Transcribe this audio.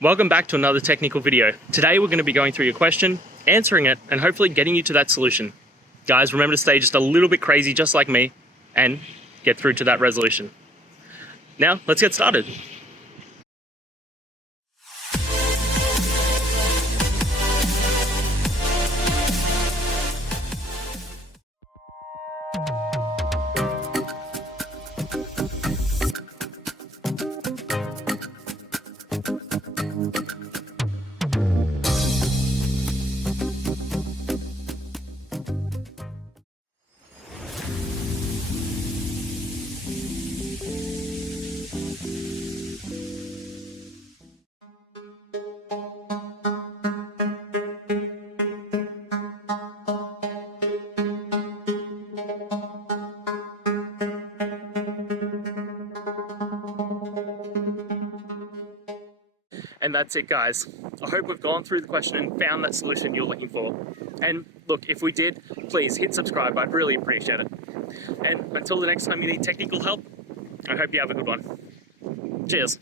Welcome back to another technical video. Today we're going to be going through your question, answering it, and hopefully getting you to that solution. Guys, remember to stay just a little bit crazy just like me and get through to that resolution. Now, let's get started. And that's it, guys. I hope we've gone through the question and found that solution you're looking for. And look, if we did, please hit subscribe. I'd really appreciate it. And until the next time you need technical help, I hope you have a good one. Cheers.